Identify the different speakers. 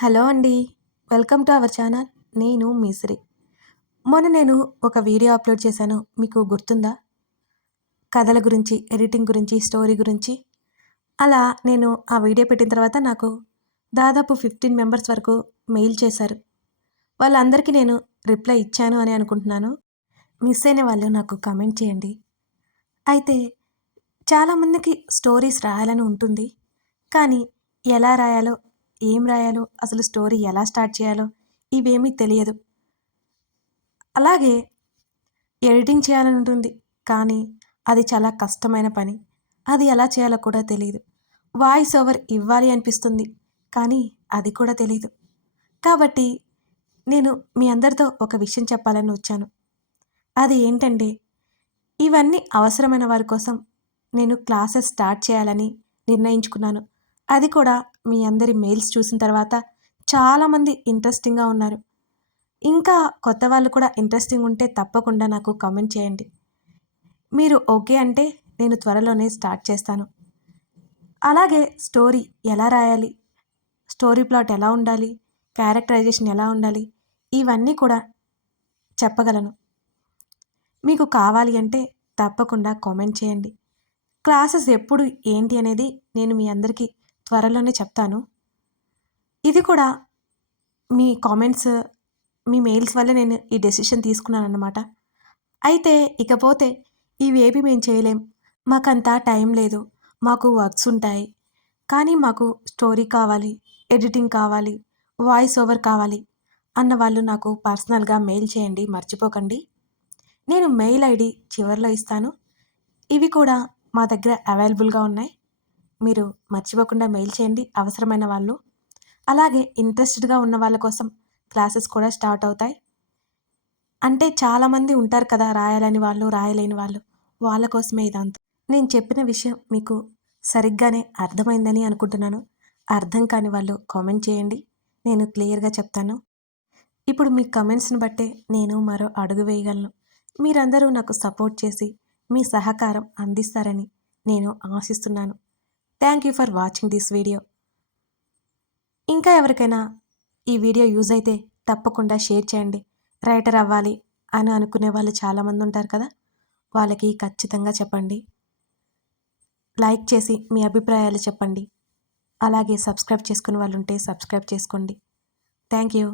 Speaker 1: Hello అండి. Welcome to our channel. నేను మీశ్రీ మొన్న నేను ఒక వీడియో అప్లోడ్ చేశాను. మీకు గుర్తుందా? కథల గురించి ఎడిటింగ్ గురించి స్టోరీ గురించి. అలా నేను ఆ వీడియో పెట్టిన తర్వాత నాకు దాదాపు ఫిఫ్టీన్ మెంబర్స్ వరకు మెయిల్ చేశారు. వాళ్ళందరికీ నేను రిప్లై ఇచ్చాను అని అనుకుంటున్నాను. మిస్ అయిన వాళ్ళు నాకు కామెంట్ చేయండి. అయితే చాలామందికి స్టోరీస్ రాయాలని ఉంటుంది. కానీ ఎలా రాయాలో ఏం రాయాలో అసలు స్టోరీ ఎలా స్టార్ట్ చేయాలో ఇవేమీ తెలియదు. అలాగే ఎడిటింగ్ చేయాలని ఉంటుంది కానీ అది చాలా కష్టమైన పని. అది ఎలా చేయాలో కూడా తెలియదు వాయిస్ ఓవర్ ఇవ్వాలి అనిపిస్తుంది కానీ అది కూడా తెలియదు కాబట్టి నేను మీ అందరితో ఒక విషయం చెప్పాలని వచ్చాను. అది ఏంటంటే ఇవన్నీ అవసరమైన వారి కోసం నేను క్లాసెస్ స్టార్ట్ చేయాలని నిర్ణయించుకున్నాను. అది కూడా మీ అందరి మెయిల్స్ చూసిన తర్వాత చాలామంది ఇంట్రెస్టింగ్గా ఉన్నారు. ఇంకా కొత్త వాళ్ళు కూడా ఇంట్రెస్టింగ్ ఉంటే తప్పకుండా నాకు కామెంట్ చేయండి. మీరు ఓకే అంటే నేను త్వరలోనే స్టార్ట్ చేస్తాను. అలాగే స్టోరీ ఎలా రాయాలి? స్టోరీ ప్లాట్ ఎలా ఉండాలి? క్యారెక్టరైజేషన్ ఎలా ఉండాలి? ఇవన్నీ కూడా చెప్పగలను. మీకు కావాలి అంటే తప్పకుండా కామెంట్ చేయండి. క్లాసెస్ ఎప్పుడు ఏంటి అనేది నేను మీ అందరికీ త్వరలోనే చెప్తాను. ఇది కూడా మీ కామెంట్స్ మీ మెయిల్స్ వల్ల నేను ఈ డెసిషన్ తీసుకున్నాను అన్నమాట అయితే ఇకపోతే ఇవేవి మేము చేయలేం. మాకంతా టైం లేదు. మాకు వర్క్స్ ఉంటాయి. కానీ మాకు స్టోరీ కావాలి ఎడిటింగ్ కావాలి వాయిస్ ఓవర్ కావాలి అన్న వాళ్ళు నాకు పర్సనల్గా మెయిల్ చేయండి మర్చిపోకండి. నేను మెయిల్ ఐడి చివరిలో ఇస్తాను. ఇవి కూడా మా దగ్గర అవైలబుల్గా ఉన్నాయి. మీరు మర్చిపోకుండా మెయిల్ చేయండి అవసరమైన వాళ్ళు. అలాగే ఇంట్రెస్టెడ్గా ఉన్న వాళ్ళ కోసం క్లాసెస్ కూడా స్టార్ట్ అవుతాయి. అంటే చాలామంది ఉంటారు కదా రాయాలని వాళ్ళు రాయలేని వాళ్ళు. వాళ్ళ కోసమే ఇదంతా. నేను చెప్పిన విషయం మీకు సరిగ్గానే అర్థమైందని అనుకుంటున్నాను. అర్థం కాని వాళ్ళు కామెంట్ చేయండి. నేను క్లియర్గా చెప్తాను. ఇప్పుడు మీ కమెంట్స్ని బట్టే నేను మరో అడుగు వేయగలను. మీరందరూ నాకు సపోర్ట్ చేసి మీ సహకారం అందిస్తారని నేను ఆశిస్తున్నాను. Thank you for watching this video ఇంకా ఎవరికైనా ఈ వీడియో యూజ్ అయితే తప్పకుండా షేర్ చేయండి. రైటర్ అవ్వాలి అని అనుకునే వాళ్ళు చాలామంది ఉంటారు కదా. వాళ్ళకి ఖచ్చితంగా చెప్పండి. లైక్ చేసి మీ అభిప్రాయాలు చెప్పండి. అలాగే సబ్స్క్రైబ్ చేసుకునే వాళ్ళు ఉంటే సబ్స్క్రైబ్ చేసుకోండి. Thank you